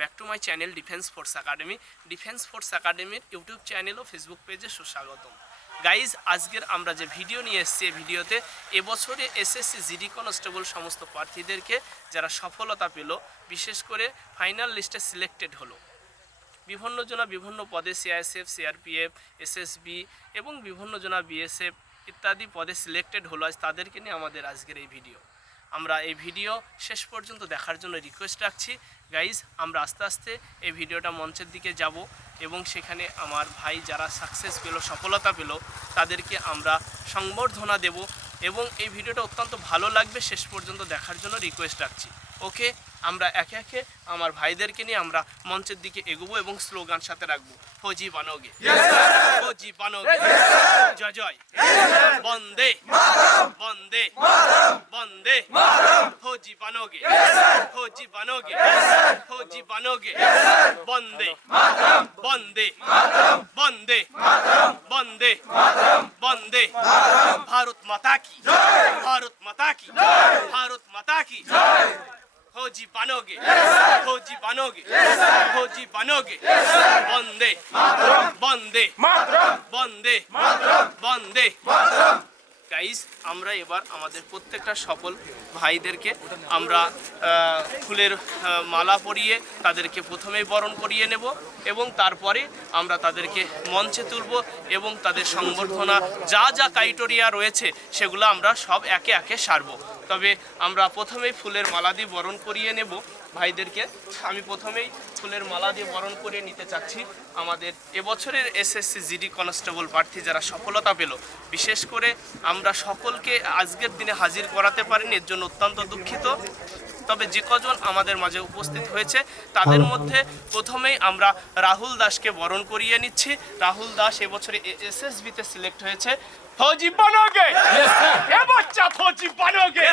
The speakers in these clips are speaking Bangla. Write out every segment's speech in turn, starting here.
Back to my channel defence force academy. Defence force একাডেমির ইউটিউব চ্যানেল ও ফেসবুক পেজে সুস্বাগতম। গাইজ, আজকের আমরা যে ভিডিও নিয়ে এসেছি এই ভিডিওতে এবছরে এসএসসি জিডি কনস্টেবল সমস্ত প্রার্থীদেরকে যারা সফলতা পেল, বিশেষ করে ফাইনাল লিস্টে সিলেক্টেড হলো, বিভিন্ন জনা বিভিন্ন পদে সিআইএসএফ, সিআরপিএফ, এসএসবি এবং বিভিন্ন জনা বিএসএফ ইত্যাদি পদে সিলেক্টেড হলো, আজ তাদেরকে নিয়ে আমাদের আজকের এই ভিডিও। আমরা এই ভিডিও শেষ পর্যন্ত দেখার জন্য রিকোয়েস্ট রাখছি। গাইজ, আমরা আস্তে আস্তে এই ভিডিওটা মঞ্চের দিকে যাব এবং সেখানে আমার ভাই যারা সাকসেস পেল, সফলতা পেল, তাদেরকে আমরা সংবর্ধনা দেব এবং এই ভিডিওটা অত্যন্ত ভালো লাগবে, শেষ পর্যন্ত দেখার জন্য রিকোয়েস্ট রাখছি। ওকে, আমরা একে একে আমার ভাইদেরকে নিয়ে আমরা মঞ্চের দিকে এগোবো এবং স্লোগান সাথে রাখবো, ফৌজি বানোগে, ফৌজি বানোগে, জয় জয়, বন্দে বন্দে বন্দে, ফৌজি বানোগে, ফৌজি বানোগে, ফৌজি বানোগে, বন্দে বন্দে বন্দে বন্দে বন্দে, ভারত মাতা কি, ভারত মাতা কি, ভারত মাতা কি, फौजी बनोगे, फौजी बनोगे, फौजी बनोगे, बंदे बंदे बंदे बंदे। গাইজ, আমরা এবার আমাদের প্রত্যেকটা সফল ভাইদেরকে আমরা ফুলের মালা পরিয়ে তাদেরকে প্রথমেই বরণ করিয়ে নেব এবং তারপরে আমরা তাদেরকে মঞ্চে তুলব এবং তাদের সংবর্ধনা যা যা ক্রাইটেরিয়া রয়েছে সেগুলো আমরা সব একে একে সারব। তবে আমরা প্রথমেই ফুলের মালা দিয়ে বরণ করিয়ে নেব ভাইদেরকে। আমি প্রথমেই ফুলের মালা দিয়ে বরণ করে নিতে চাচ্ছি আমাদের এবছরের এসএসসি জিডি কনস্টেবল প্রার্থী যারা সফলতা পেল। বিশেষ করে আমরা সকলকে আজকের দিনে হাজির করাতে পারিনি, এর জন্য অত্যন্ত দুঃখিত। তবে যে কজন আমাদের মাঝে উপস্থিত হয়েছে তাদের মধ্যে প্রথমেই আমরা রাহুল দাসকে বরণ করিয়ে নিচ্ছি। রাহুল দাস এবছরে এসএসবিতে সিলেক্ট হয়েছে। ফৌজি বানোগে, এ বাচ্চা ফৌজি বানোগে।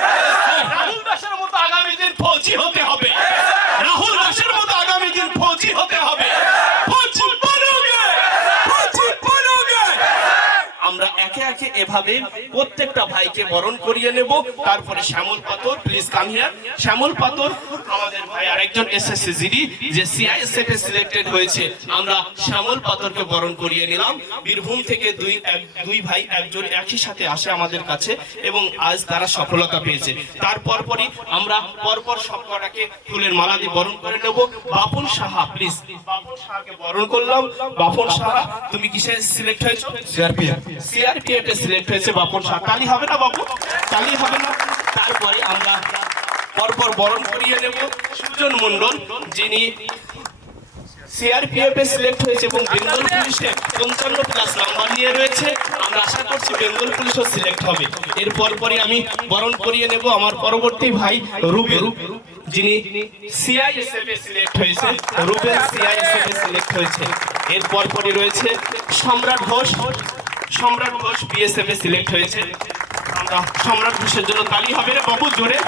রাহুল দাসের মতো আগামী দিন ফৌজি হতে হবে, রাহুল দাসের মতো আগামী দিন ফৌজি হতে হবে। ফৌজি বানোগে, ফৌজি বানোগে। আমরা একে একে এভাবে প্রত্যেকটা ভাইকে বরণ করিয়ে নেব। তারপরে শ্যামল পাথর, প্লিজ কাম হিয়ার। শ্যামল পাথর আমাদের ভাই আরেকজন এসএসসি জিডি যে সিআইএসএফ এ সিলেক্টেড হয়েছে, আমরা শ্যামল পাথরকে বরণ করিয়ে নিলাম। বীরভূম থেকে দুই ভাই একজন একই সাথে আসে আমাদের কাছে এবং আজ তারা সফলতা পেয়েছে। তারপর পরই আমরা পরপর সবকটাকে ফুলের মালা দিয়ে বরণ করে নেব। বাপন সাহা, প্লিজ, বাপন সাহাকে বরণ করলাম। বাপন সাহা, তুমি কিসে সিলেক্ট হয়েছো? সিআরপিএফ, সিআরপিএফ এ সিলেক্ট হয়েছে বাপন সাহা। তালি হবে না বাবু, তালি হবে না। তারপরে আমরা পরপর বরণ করিয়ে নেব সুজন মণ্ডল, যিনি সিআরপিএফ এ সিলেক্ট হয়েছে এবং বেঙ্গল পুলিশে 55+ নাম্বার নিয়ে রয়েছে। আমরা আশা করছি বেঙ্গল পুলিশও সিলেক্ট হবে। এর পরপরই আমি বরণ করিয়ে নেব আমার পরবর্তী ভাই রুবেল, যিনি সিআইএসএফ এ সিলেক্ট হয়েছে। রুবেল সিআইএসএফ এ সিলেক্ট হয়েছে। এর পরপরই রয়েছে সম্রাট ঘোষ, সম্রাট ঘোষ বিএসএফ এ সিলেক্ট হয়েছে। আমরা সম্রাট ঘোষের জন্য তালি হবে রে বাবু, জোরে।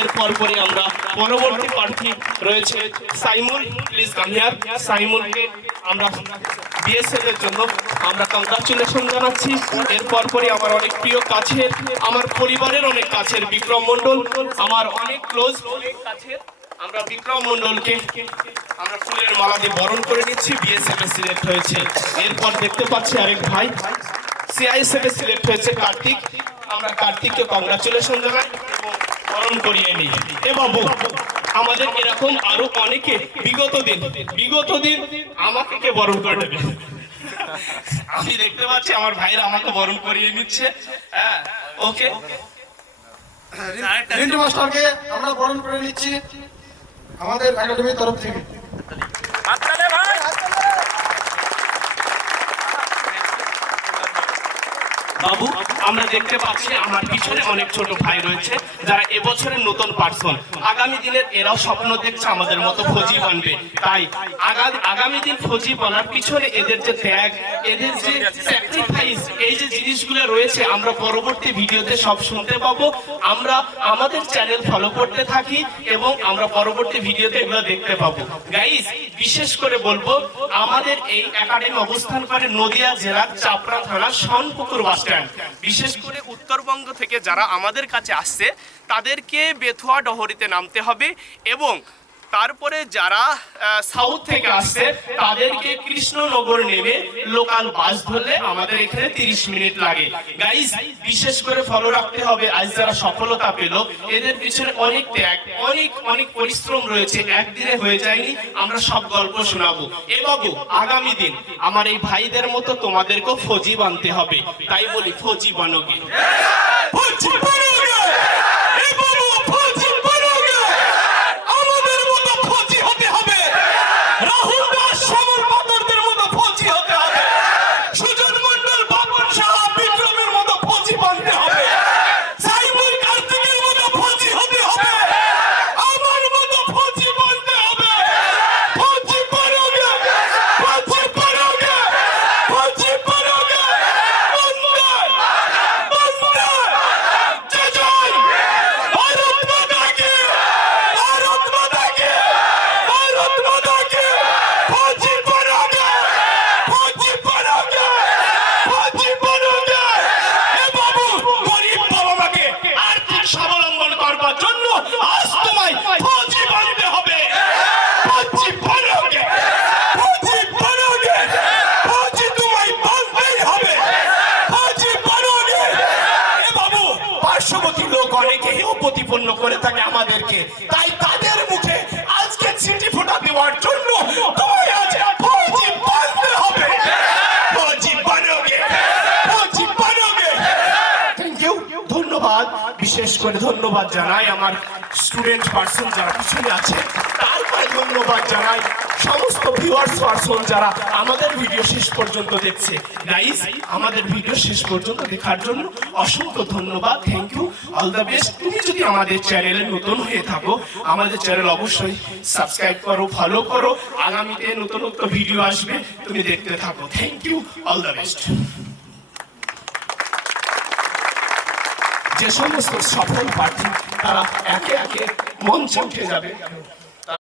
এর পরপরই আমরা পরবর্তী প্রার্থী রয়েছে সাইমুল, প্লিজ কাম হিয়ার। সাইমুলকে আমরা বিএসএফ এর জন্য আমরা কংগ্রাচুলেশন জানাচ্ছি। এর পরপরই আমার অনেক প্রিয় কাছের, আমার পরিবারের অনেক কাছের বিক্রম মণ্ডল, আমার অনেক ক্লোজ, অনেক কাছের, আমরা বিক্রম মণ্ডলকে আমরা ফুলের মালা দিয়ে বরণ করে নিচ্ছি। বিএসএফ এ সিলেক্ট হয়েছে। এরপর দেখতে পাচ্ছি আরেক ভাই সিআইএসএফ এ সিলেক্ট হয়েছে কার্তিক, আমরা কার্তিককে কংগ্রাচুলেশন জানাই এবং বরণ করিয়ে নিই। এ বাবু, আমাদের এরকম আরো অনেকে বিগত দিন আমাকে কে বরণ করে নেবে। আমি দেখতে পাচ্ছি আমার ভাইরা আমাকে বরণ করিয়ে নিচ্ছে। হ্যাঁ, ওকে, রিন্টু মাস্টারকে আমরা বরণ করে নিচ্ছি আমাদের একাডেমির তরফ থেকে। বাবু, আমরা দেখতে পাচ্ছি আমার পিছনে অনেক ছোট ভাই রয়েছে যারা এবছরের নতুন পার্সন। আগামী দিনের এরাও স্বপ্ন দেখছে আমাদের মতো ফৌজি বানবে। তাই আগামী দিন ফৌজি বানার পিছনে এদের যে ত্যাগ, এদের যে স্যাক্রিফাইস, এই যে জিনিসগুলো রয়েছে আমরা পরবর্তী ভিডিওতে সব শুনতে পাবো। আমরা আমাদের চ্যানেল ফলো করতে থাকি এবং আমরা পরবর্তী ভিডিওতে এগুলো দেখতে পাবো। গাইস, বিশেষ করে বলবো আমাদের এই একাডেমি অবস্থান করে নদিয়া জেলার চাপড়া থানার শনপুকুর বাস স্ট্যান্ড। বিশেষ করে উত্তরবঙ্গ থেকে যারা আমাদের কাছে আসছে তাদেরকে বেথুয়া ডহরিতে নামতে হবে এবং তারপরে যারা সাউথ থেকে আসছে তাদেরকে কৃষ্ণনগর নেমে লোকাল বাস ধরলে আমাদের এখানে 30 মিনিট লাগে। গাইজ বিশেষ করে ফলো রাখতে হবে, আজ যারা সফলতা পেল এদের পিছনে অনেক ত্যাগ, অনেক অনেক পরিশ্রম রয়েছে, একদিনে হয়ে যায়নি। আমরা সব গল্প শোনাবো। এ বাবু, আগামী দিন আমার এই ভাইদের মতো তোমাদেরকেও ফৌজি বানতে হবে, তাই বলি ফৌজি বানোগে। ফৌজি বানোগে, এ বাবু ফৌজি বানোগে, আমাদের মতো ফৌজি হতে হবে, রাহুল দাস শ্যামল পাথরদের মতো ফৌজি হতে হবে, সুজন মন্ডল বাপন সাহা বিক্রমের মতো ফৌজি বানতে হবে, সাইমন কার্তিকের মতো ফৌজি হতে হবে, আমার মতো ফৌজি বানতে হবে। ফৌজি বানোগে, ফৌজি বানোগে, ফৌজি বানোগে, বন্দে বন্দে জয় জয় ভারত মাতা কি, ভারত মাতা কি, ভারত মাতা কি। ফৌজি বানোগে, ফৌজি বানোগে, ফৌজি বানোগে। এ বাবু, গরিব বাবা মাকে আর্থিক স্বাবলম্বন করবার জন্য আজ তোমায় ফৌজি বানতে হবে। ফৌজি বানোগে, ফৌজি বানোগে, ফৌজি তোমায় বানতেই হবে। ফৌজি বানোগে। এ বাবু, পার্শ্ববর্তী লোক অনেকেই প্রতিপন্ন করে থাকে আমাদেরকে, তাই তাদের মুখে আজকে চিঠি ফোঁটা দেওয়ার জন্য তোমায় আজ ফৌজি বানতে হবে। ফৌজি বানোগে, ফৌজি বানোগে। থ্যাংক ইউ, ধন্যবাদ। বিশেষ করে ধন্যবাদ জানাই আমার স্টুডেন্ট পার্সন যারা পিছনে আছে, তারপরে ধন্যবাদ জানাই সমস্ত ভিউয়ার্স পার্সন যারা আমাদের ভিডিও শেষ পর্যন্ত দেখছে। গাইস, আমাদের ভিডিও শেষ পর্যন্ত দেখার জন্য অসংখ্য ধন্যবাদ। Thank you, all the best. তুমি যদি আমাদের চ্যানেলে নতুন হয়ে থাকো, আমাদের চ্যানেল অবশ্যই সাবস্ক্রাইব করো, ফলো করো। আগামীতে নতুন নতুন ভিডিও আসবে, তুমি দেখতে থাকো। Thank you, all the best. যে সমস্ত সফল প্রার্থী তারা একে একে মঞ্চে উঠে যাবে।